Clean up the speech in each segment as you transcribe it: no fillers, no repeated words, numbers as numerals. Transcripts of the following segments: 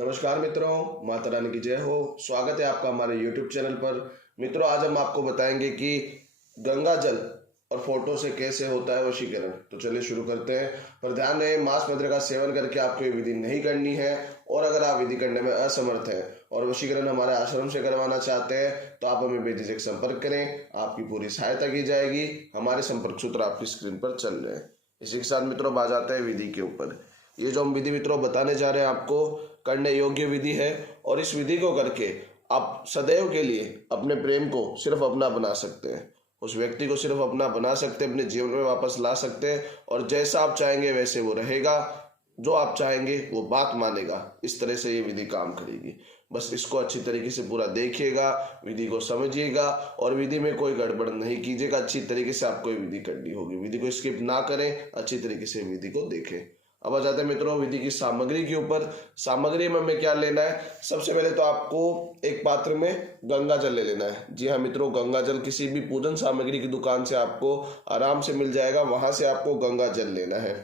नमस्कार मित्रों, माता रानी की जय हो। स्वागत है आपका हमारे YouTube चैनल पर। मित्रों, आज हम आपको बताएंगे कि गंगा जल और फोटो से कैसे होता है वशीकरण। तो चलिए शुरू करते हैं। पर ध्यान रहे, मांस मंत्र का सेवन करके आपको ये विधि नहीं करनी है। और अगर आप विधि करने में असमर्थ हैं और वशीकरण हमारे आश्रम से करवाना चाहते हैं तो आप हमें बेझिझक संपर्क करें, आपकी पूरी सहायता की जाएगी। हमारे संपर्क सूत्र आपकी स्क्रीन पर चल रहे हैं। इसी के साथ मित्रों बात आते हैं विधि के ऊपर। ये जो हम विधि मित्रों बताने जा रहे हैं आपको करने योग्य विधि है, और इस विधि को करके आप सदैव के लिए अपने प्रेम को सिर्फ अपना बना सकते हैं। उस व्यक्ति को सिर्फ अपना बना सकते हैं, अपने जीवन में वापस ला सकते हैं, और जैसा आप चाहेंगे वैसे वो रहेगा, जो आप चाहेंगे वो बात मानेगा। इस तरह से ये विधि काम करेगी। बस इसको अच्छी तरीके से पूरा देखिएगा, विधि को समझिएगा और विधि में कोई गड़बड़ नहीं कीजिएगा। अच्छी तरीके से आपको ये विधि करनी होगी। विधि को स्किप ना करें, अच्छी तरीके से विधि को देखें। अब आ जाते हैं मित्रों विधि की सामग्री के ऊपर। सामग्री में हमें क्या लेना है? सबसे पहले तो आपको एक पात्र में गंगा जल ले लेना है। जी हाँ मित्रों, गंगा जल किसी भी पूजन सामग्री की दुकान से आपको आराम से मिल जाएगा। वहां से आपको गंगा जल लेना है।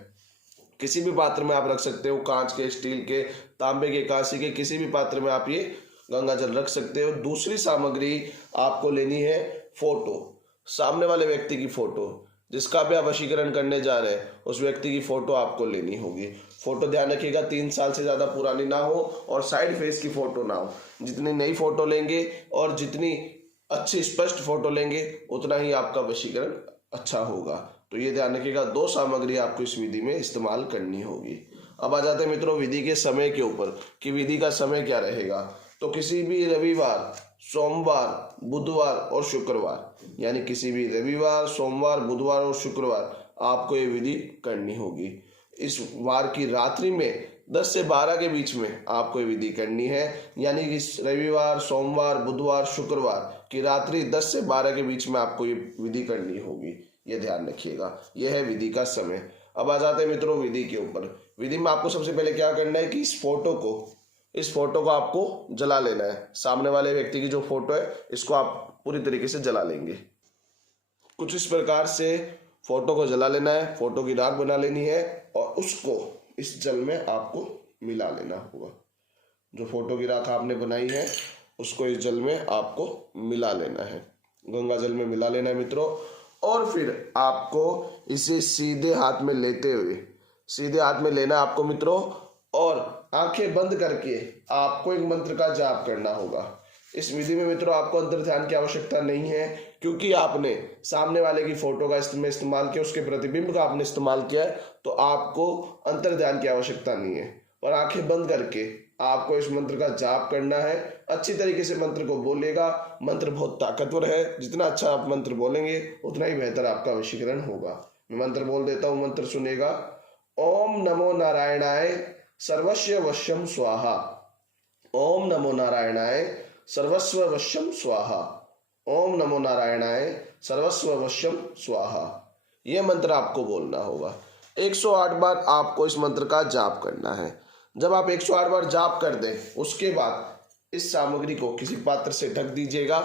किसी भी पात्र में आप रख सकते हो, कांच के, स्टील के, तांबे के, कांसी के, किसी भी पात्र में आप ये गंगा जल रख सकते हो। दूसरी सामग्री आपको लेनी है फोटो। सामने वाले व्यक्ति की फोटो, जिसका भी आप वशीकरण करने जा रहे हैं उस व्यक्ति की फोटो आपको लेनी होगी। फोटो ध्यान रखिएगा 3 साल से ज्यादा पुरानी ना हो और साइड फेस की फोटो ना हो। जितनी नई फोटो लेंगे और जितनी अच्छी स्पष्ट फोटो लेंगे उतना ही आपका वशीकरण अच्छा होगा। तो ये ध्यान रखिएगा, 2 सामग्री आपको इस विधि में इस्तेमाल करनी होगी। अब आ जाते हैं मित्रों विधि के समय के ऊपर कि विधि का समय क्या रहेगा। तो किसी भी रविवार, सोमवार, बुधवार और शुक्रवार, यानी किसी भी रविवार, सोमवार, बुधवार और शुक्रवार आपको ये विधि करनी होगी। इस वार की रात्रि में 10 से 12 के बीच में आपको ये विधि करनी है। यानी कि रविवार, सोमवार, बुधवार, शुक्रवार की रात्रि 10 से 12 के बीच में आपको ये विधि करनी होगी। ये ध्यान रखिएगा, यह है विधि का समय। अब आ जाते हैं मित्रों विधि के ऊपर। विधि में आपको सबसे पहले क्या करना है कि इस फोटो को आपको जला लेना है। सामने वाले व्यक्ति की जो फोटो है इसको आप पूरी तरीके से जला लेंगे। कुछ इस प्रकार से फोटो को जला लेना है, फोटो की राख बना लेनी है और उसको इस जल में आपको मिला लेना होगा। जो फोटो की राख आपने बनाई है उसको इस जल में आपको मिला लेना है, गंगा जल में मिला लेना है मित्रों। और फिर आपको इसे सीधे हाथ में लेना है आपको मित्रों, और आंखें बंद करके आपको एक मंत्र का जाप करना होगा। इस विधि में मित्रों आपको अंतर ध्यान की आवश्यकता नहीं है, क्योंकि आपने सामने वाले की फोटो का इस्तेमाल किया, उसके प्रतिबिंब का आपने इस्तेमाल किया है, तो आपको अंतर ध्यान की आवश्यकता नहीं है। और आंखें बंद करके आपको इस मंत्र का जाप करना है। अच्छी तरीके से मंत्र को बोलेगा। मंत्र बहुत ताकतवर है, जितना अच्छा आप मंत्र बोलेंगे उतना ही बेहतर आपका वशीकरण होगा। मैं मंत्र बोल देता हूँ, मंत्र सुनेगा। ओम नमो नारायणाय सर्वस्व वश्यम स्वाहा। ओम नमो नारायणाय सर्वस्व वश्यम स्वाहा। ओम नमो नारायणाय सर्वस्व वश्यम स्वाहा। यह मंत्र आपको बोलना होगा। 108 बार आपको इस मंत्र का जाप करना है। जब आप 108 बार जाप कर दें उसके बाद इस सामग्री को किसी पात्र से ढक दीजिएगा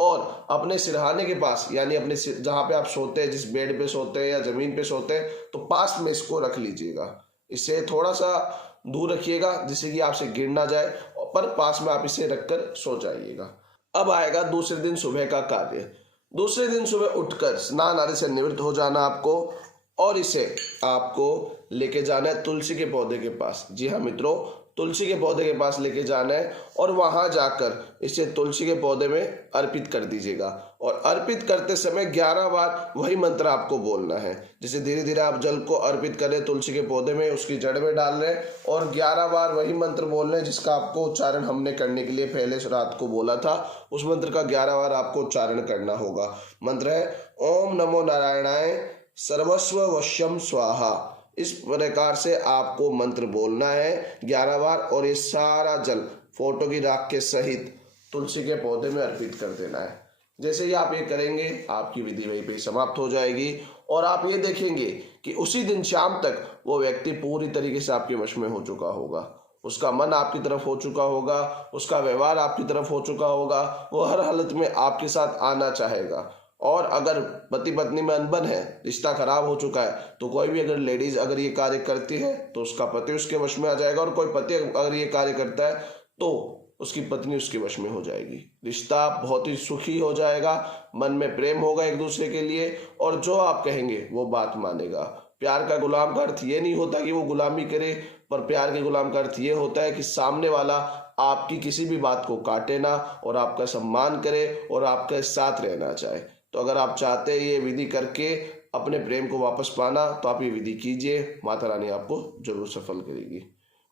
और अपने सिरहाने के पास, यानी अपने जहां पे आप सोते हैं, जिस बेड पे सोते हैं या जमीन पे सोते हैं, तो पास में इसको रख लीजिएगा। इसे थोड़ा सा दूर रखिएगा जिससे कि आपसे गिर ना जाए, पर पास में आप इसे रखकर सो जाइएगा। अब आएगा दूसरे दिन सुबह का कार्य। दूसरे दिन सुबह उठकर स्नान आदि से निवृत्त हो जाना आपको, और इसे आपको लेके जाना है तुलसी के पौधे के पास। जी हाँ मित्रों, तुलसी के पौधे के पास लेके जाना है और वहां जाकर इसे तुलसी के पौधे में अर्पित कर दीजिएगा। और अर्पित करते समय 11 बार वही मंत्र आपको बोलना है। जैसे धीरे धीरे आप जल को अर्पित करें तुलसी के पौधे में, उसकी जड़ में डाल रहे हैं और 11 बार वही मंत्र बोल रहे हैं जिसका आपको उच्चारण हमने करने के लिए पहले रात को बोला था। उस मंत्र का 11 बार आपको उच्चारण करना होगा। मंत्र है ओम नमो नारायणाय सर्वस्व वश्यम स्वाहा। इस प्रकार से आपको मंत्र बोलना है 11 बार, और ये सारा जल फोटो की राख के सहित तुलसी के पौधे में अर्पित कर देना है। जैसे ही आप ये करेंगे आपकी विधि वहीं पे समाप्त हो जाएगी, और आप ये देखेंगे कि उसी दिन शाम तक वो व्यक्ति पूरी तरीके से आपके वश में हो चुका होगा। उसका मन आपकी तरफ हो चुका होगा, उसका व्यवहार आपकी तरफ हो चुका होगा, वो हर हालत में आपके साथ आना चाहेगा। और अगर पति पत्नी में अनबन है, रिश्ता खराब हो चुका है, तो कोई भी अगर लेडीज अगर ये कार्य करती है तो उसका पति उसके वश में आ जाएगा, और कोई पति अगर ये कार्य करता है तो उसकी पत्नी उसके वश में हो जाएगी। रिश्ता बहुत ही सुखी हो जाएगा, मन में प्रेम होगा एक दूसरे के लिए, और जो आप कहेंगे वो बात मानेगा। प्यार का गुलाम का अर्थ ये नहीं होता कि वो गुलामी करे, पर प्यार के गुलाम का अर्थ ये होता है कि सामने वाला आपकी किसी भी बात को काटे ना, और आपका सम्मान करे और आपके साथ रहना चाहे। तो अगर आप चाहते हैं ये विधि करके अपने प्रेम को वापस पाना, तो आप ये विधि कीजिए, माता रानी आपको जरूर सफल करेगी।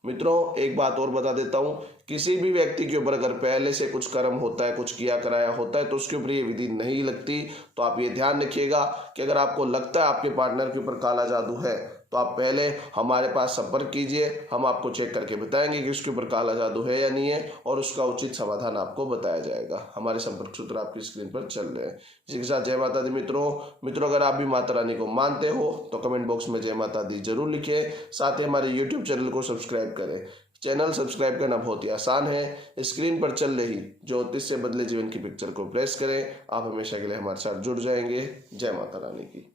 मित्रों, एक बात और बता देता हूँ, किसी भी व्यक्ति के ऊपर अगर पहले से कुछ कर्म होता है, कुछ किया कराया होता है, तो उसके ऊपर ये विधि नहीं लगती। तो आप ये ध्यान रखिएगा कि अगर आपको लगता है आपके पार्टनर के ऊपर काला जादू है, तो आप पहले हमारे पास संपर्क कीजिए, हम आपको चेक करके बताएंगे कि उसके ऊपर काला जादू है या नहीं है, और उसका उचित समाधान आपको बताया जाएगा। हमारे संपर्क सूत्र आपकी स्क्रीन पर चल रहे हैं। इसी के साथ जय माता दी मित्रों, अगर आप भी माता रानी को मानते हो तो कमेंट बॉक्स में जय माता दी जरूर लिखें। साथ ही हमारे यूट्यूब चैनल को सब्सक्राइब करें। चैनल सब्सक्राइब करना बहुत ही आसान है, स्क्रीन पर चल रही ज्योतिष से बदले जीवन की पिक्चर को प्रेस करें। आप हमेशा के लिए हमारे साथ जुड़ जाएंगे। जय माता रानी की।